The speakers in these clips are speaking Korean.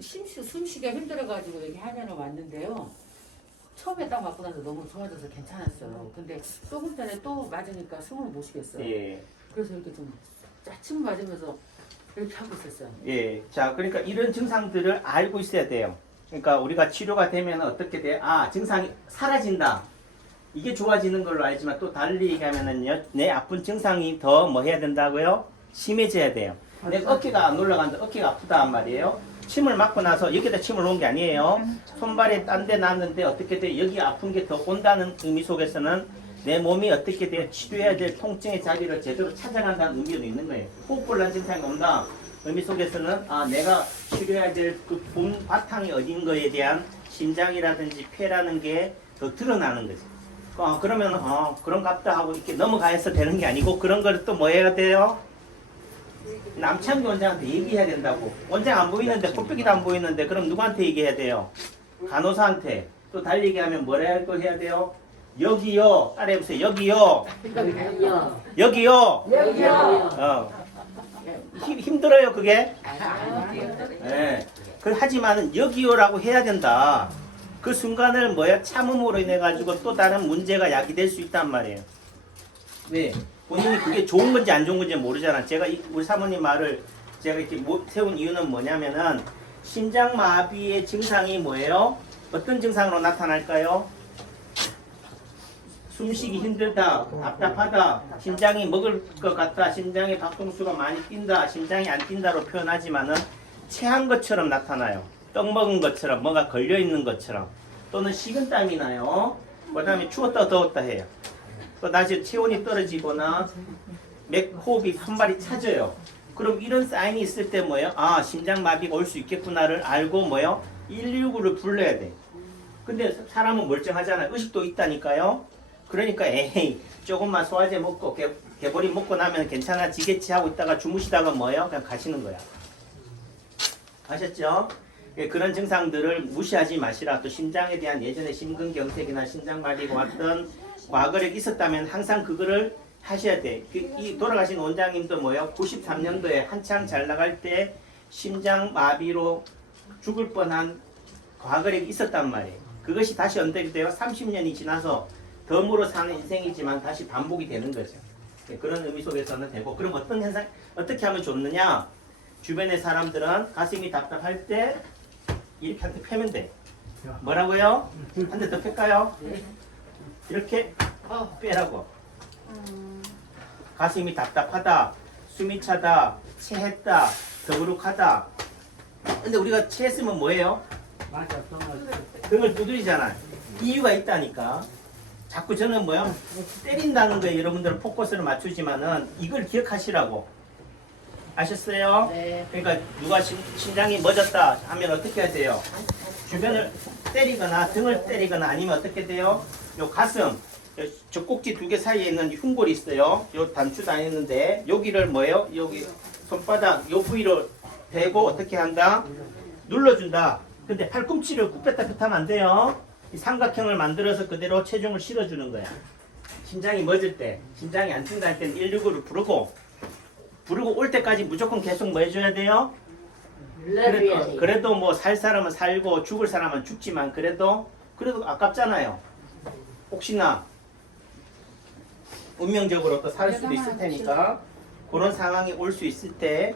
심시, 숨쉬기가 힘들어가지고 여기 하면은 왔는데요. 처음에 딱 맞고 나서 너무 좋아져서 괜찮았어요. 근데 조금 전에 또 맞으니까 숨을 못 쉬겠어요. 예. 그래서 이렇게 좀 짜침 맞으면서 이렇게 하고 있었어요. 예. 자, 그러니까 이런 증상들을 알고 있어야 돼요. 그러니까 우리가 치료가 되면 어떻게 돼? 아, 증상이 사라진다. 이게 좋아지는 걸로 알지만 또 달리 얘기하면은요, 내 아픈 증상이 더 뭐 해야 된다고요? 심해져야 돼요. 내 어깨가 안 올라간다, 어깨가 아프다 한 말이에요. 침을 맞고 나서 여기다 침을 놓은 게 아니에요. 손발에 딴데 났는데 어떻게 돼? 여기 아픈 게 더 온다는 의미 속에서는 내 몸이 어떻게 돼? 치료해야 될 통증의 자리를 제대로 찾아간다는 의미도 있는 거예요. 호흡곤란 증상이 온다. 의미 속에서는 아 내가 치료해야 될 그 본 바탕이 어딘 거에 대한 심장이라든지 폐라는 게 더 드러나는 거죠. 어, 그러면 어, 그런 같다 하고 이렇게 넘어가서 되는 게 아니고 그런 거를 또 뭐 해야 돼요? 남창기 원장한테 얘기해야 된다고. 원장 안 보이는데 코빼기도 안 보이는데 그럼 누구한테 얘기해야 돼요? 간호사한테. 또 달리 얘기하면 뭐라 할거 해야 돼요? 여기요. 따라해보세요. 여기요. 여기요. 여기요. 여기요. 어. 힘, 힘들어요 그게? 아, 예. 그 하지만은 여기요라고 해야 된다. 그 순간을 뭐야 참음으로 인해 가지고 또 다른 문제가 야기될 수 있단 말이에요. 네. 본인이 그게 좋은 건지 안 좋은 건지 모르잖아. 제가 이- 우리 사모님 말을 제가 이렇게 모- 세운 이유는 뭐냐면은 심장 마비의 증상이 뭐예요? 어떤 증상으로 나타날까요? 숨쉬기 힘들다, 답답하다, 심장이 먹을 것 같다, 심장의 박동수가 많이 뛴다, 심장이 안 뛴다로 표현하지만은 체한 것처럼 나타나요. 떡 먹은 것처럼, 뭐가 걸려 있는 것처럼, 또는 식은 땀이 나요. 그 다음에 추웠다 더웠다 해요. 또 다시 체온이 떨어지거나 맥 호흡이 한 발이 차져요. 그럼 이런 사인이 있을 때 뭐예요? 아 심장 마비가 올 수 있겠구나를 알고 뭐예요? 119를 불러야 돼. 근데 사람은 멀쩡하잖아요. 의식도 있다니까요. 그러니까 에이 조금만 소화제 먹고 개, 개보리 먹고 나면 괜찮아지겠지 하고 있다가 주무시다가 뭐예요? 그냥 가시는 거야. 아셨죠? 예, 그런 증상들을 무시하지 마시라. 또 심장에 대한 예전에 심근경색이나 심장마비가 왔던 과거력이 있었다면 항상 그거를 하셔야 돼. 그, 이 돌아가신 원장님도 뭐요? 93년도에 한창 잘 나갈 때 심장 마비로 죽을 뻔한 과거력이 있었단 말이에요. 그것이 다시 언택이 돼요. 30년이 지나서 덤으로 사는 인생이지만 다시 반복이 되는 거죠. 예, 그런 의미 속에서는 되고 그럼 어떤 현상 어떻게 하면 좋느냐? 주변의 사람들은 가슴이 답답할 때 이렇게 한 대 펴면 돼. 뭐라고요? 한 대더 펼까요? 이렇게 빼라고. 가슴이 답답하다, 숨이 차다, 체했다, 더부룩하다. 근데 우리가 체했으면 뭐예요? 등을 두드리잖아. 이유가 있다니까. 자꾸 저는 뭐야? 때린다는 거에 여러분들 포커스를 맞추지만은 이걸 기억하시라고. 아셨어요? 네. 그러니까 누가 심, 심장이 멎었다 하면 어떻게 해야 돼요? 주변을 때리거나 등을 때리거나 아니면 어떻게 돼요? 요 가슴, 요 젖꼭지 두 개 사이에 있는 흉골이 있어요. 요 단추 다니는데 여기를 뭐예요? 여기 손바닥 요 부위로 대고 어떻게 한다? 눌러준다. 근데 팔꿈치를 굽혔다 폈하면 안 돼요. 이 삼각형을 만들어서 그대로 체중을 실어주는 거야. 심장이 멎을 때, 심장이 안 뛴다 할 때는 119를 부르고 부르고 올 때까지 무조건 계속 뭐 해줘야 돼요? 그래도, 그래도 뭐 살 사람은 살고 죽을 사람은 죽지만 그래도 그래도 아깝잖아요. 혹시나 운명적으로 또 살 수도 있을 테니까 그런 상황이 올 수 있을 때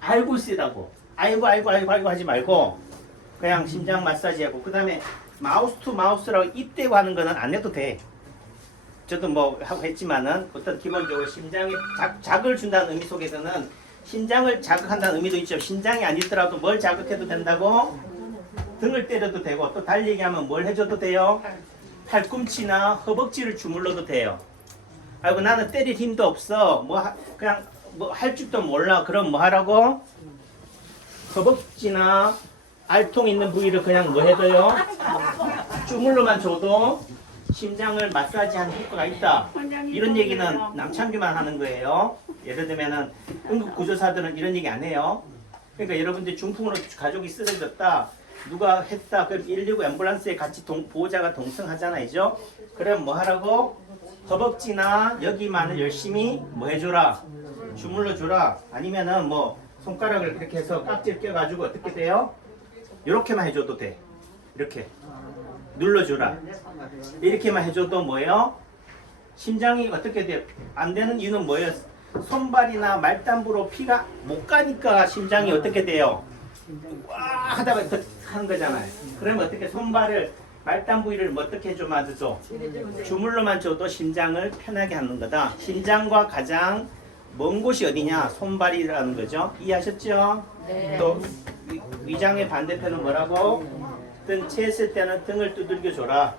알고 있으라고 아이고 아이고 아이고 아이고 하지 말고 그냥 심장 마사지 하고 그 다음에 마우스 투 마우스라고 입대고 하는 거는 안 해도 돼. 저도 뭐 하고 했지만은 어떤 기본적으로 심장에 자, 자극을 준다는 의미 속에서는 심장을 자극한다는 의미도 있죠. 심장이 아니더라도 뭘 자극해도 된다고? 등을 때려도 되고 또 달리 얘기하면 뭘 해줘도 돼요? 팔꿈치나 허벅지를 주물러도 돼요. 아이고 나는 때릴 힘도 없어. 뭐 하- 그냥 뭐 할 줄도 몰라. 그럼 뭐 하라고? 허벅지나 알통 있는 부위를 그냥 뭐 해도요? 주물러만 줘도 심장을 마사지하는 효과가 있다. 이런 얘기는 남창규만 하는 거예요. 예를 들면은 응급구조사들은 이런 얘기 안 해요. 그러니까 여러분들 중풍으로 가족이 쓰러졌다. 누가 했다. 그럼 119 앰뷸런스에 같이 동- 보호자가 동승하잖아요. 그럼 뭐 하라고? 허벅지나 여기만을 열심히 뭐 해줘라. 주물러 줘라. 아니면은 뭐 손가락을 그렇게 해서 깍지를 껴가지고 어떻게 돼요? 이렇게만 해줘도 돼. 이렇게 눌러주라. 이렇게만 해줘도 뭐예요? 심장이 어떻게 돼? 안 되는 이유는 뭐예요? 손발이나 말단부로 피가 못 가니까 심장이 어떻게 돼요? 와 하다가 더 하는 거잖아요. 그러면 어떻게 손발을 말단 부위를 뭐 어떻게 해주면 되죠? 주물러만 줘도 심장을 편하게 하는 거다. 심장과 가장 먼 곳이 어디냐? 손발이라는 거죠. 이해하셨죠? 네. 또 위- 위장의 반대편은 뭐라고? 등 채했을 때는 등을 두들겨 줘라.